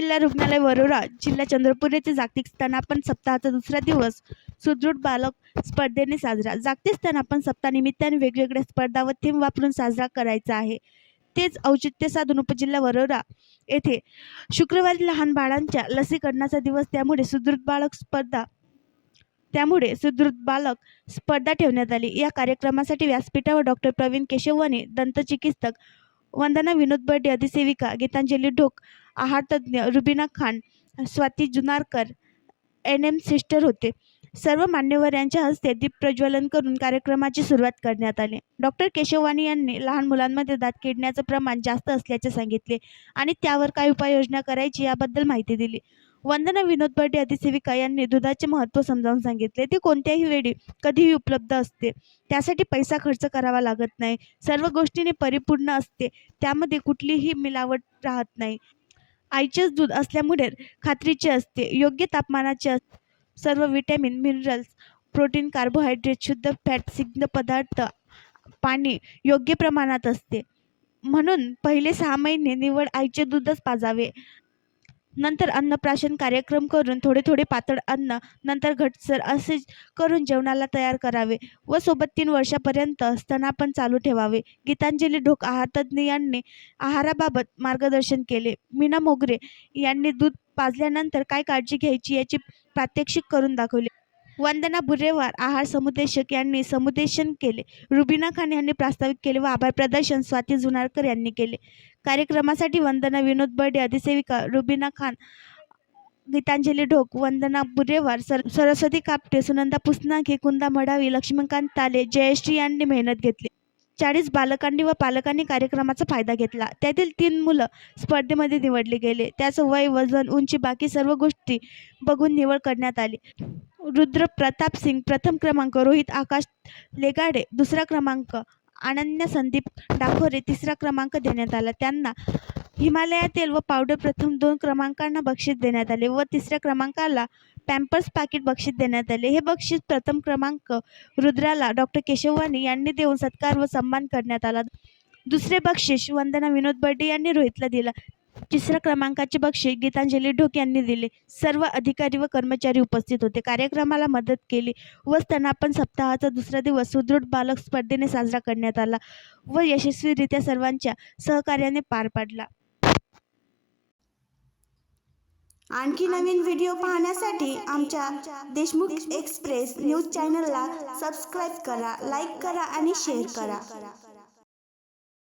जिल्हा रुग्णालय वरोरा, जिल्हा चंद्रपूर येथे जागतिक स्तनापन सप्ताहाचा दुसरा दिवस सुदृढ बालक स्पर्धेने साजरा. जागतिक स्तनापन सप्ताहानिमित्ताने वेगवेगळ्या स्पर्धा व थीम वापरून साजरा करायचा आहे. तेच औचित्य साधून उपजिल्हा वरोरा येथे शुक्रवारी लहान बाळांच्या लसीकरणाचा दिवस, त्यामुळे सुदृढ बालक स्पर्धा ठेवण्यात आली. या कार्यक्रमासाठी व्यासपीठावर डॉक्टर प्रवीण केशववाणी, दंतचिकित्सक वंदना विनोद बर्डे, अधिसेविका गीतांजली ढोक, आहार तज्ज्ञ रुबीना खान, स्वाती जुनारकर, NM सिस्टर होते. सर्व मान्यवर यांच्या हस्ते दीप प्रज्वलन करून कार्यक्रमाची सुरुवात करण्यात आली. डॉक्टर केशववाणी यांनी लहान मुलांमध्ये दात किडण्याचं प्रमाण जास्त असल्याचे सांगितले आणि त्यावर काय उपाययोजना करायची याबद्दल माहिती दिली. वंदना विनोद बर्डे, अधिसेविका यांनी दुधाचे महत्त्व समजावून सांगितले. ते कोणत्याही वेळी कधीही उपलब्ध असते. त्यासाठी पैसा खर्च करावा लागत नाही. सर्व गोष्टींनी परिपूर्ण असते. त्यामध्ये कुठलीही मिलावट राहत नाही. आईचेच दूध असल्यामुळे खात्रीचे असते. योग्य तापमानाचे असते. सर्व व्हिटॅमिन, मिनरल्स, प्रोटीन, कार्बोहायड्रेट, शुद्ध फॅट, स्निग्ध पदार्थ, पाणी योग्य प्रमाणात असते. म्हणून पहिले 6 महिने निव्वळ आईचे दूधच पाजावे. नंतर अन्नप्राशन कार्यक्रम करून थोडे थोडे पातळ अन्न, नंतर घटसर असे करून जेवणाला तयार करावे व सोबत 3 वर्षापर्यंत स्तनापन चालू ठेवावे. गीतांजली ढोक, आहारतज्ज्ञ यांनी आहाराबाबत मार्गदर्शन केले. मीना मोगरे यांनी दूध पाजल्यानंतर काय काळजी घ्यायची याची प्रात्यक्षिक करून दाखवले. वंदना बुर्रेवार, आहार समुदेशक यांनी समुदेशन केले. रुबीना खान यांनी प्रास्ताविक केले व आभार प्रदर्शन स्वाती जुनारकर यांनी केले. कार्यक्रमासाठी वंदना विनोद बर्डे, अधिसेविका रुबीना खान, गीतांजली ढोक, वंदना बुर्रेवार, सरस्वती कापटे, सुनंदा पुसनागे, कुंदा मडावी, लक्ष्मीकांत ताले, जयश्री यांनी मेहनत घेतली. 40 बालकांनी व पालकांनी कार्यक्रमाचा फायदा घेतला. त्यातील 3 मुलं स्पर्धेमध्ये निवडले गेले. त्याचं वय, वजन, उंची, बाकी सर्व गोष्टी बघून निवड करण्यात आली. रुद्र प्रताप सिंग प्रथम क्रमांक, रोहित आकाश लेगाडे दुसरा क्रमांक, अनन्या संदीप डाखोरे तिसरा क्रमांक देण्यात आला. त्यांना हिमालया तेल व पावडर प्रथम 2 क्रमांकांना बक्षीस देण्यात आले व तिसऱ्या क्रमांकाला पॅम्पर्स पाकिट बक्षीस देण्यात आले. हे बक्षीस प्रथम क्रमांक रुद्राला डॉक्टर केशववाणी यांनी देऊन सत्कार व सन्मान करण्यात आला. दुसरे बक्षीस वंदना विनोद बर्डे यांनी रोहितला दिला. तिसऱ्या क्रमांकाचे बक्षीस गीतांजली ढोक यांनी दिले. सर्व अधिकारी व कर्मचारी उपस्थित होते. कार्यक्रमाला मदत केली व स्तनापन सप्ताहाचा दुसरा दिवस सुदृढ बालक स्पर्धेने साजरा करण्यात आला व यशस्वीरित्या सर्वांच्या सहकार्याने पार पडला. आणखी नवीन व्हिडिओ पाहण्यासाठी आमच्या देशमुख एक्सप्रेस न्यूज चॅनलला सबस्क्राईब करा, लाईक करा आणि शेअर करा.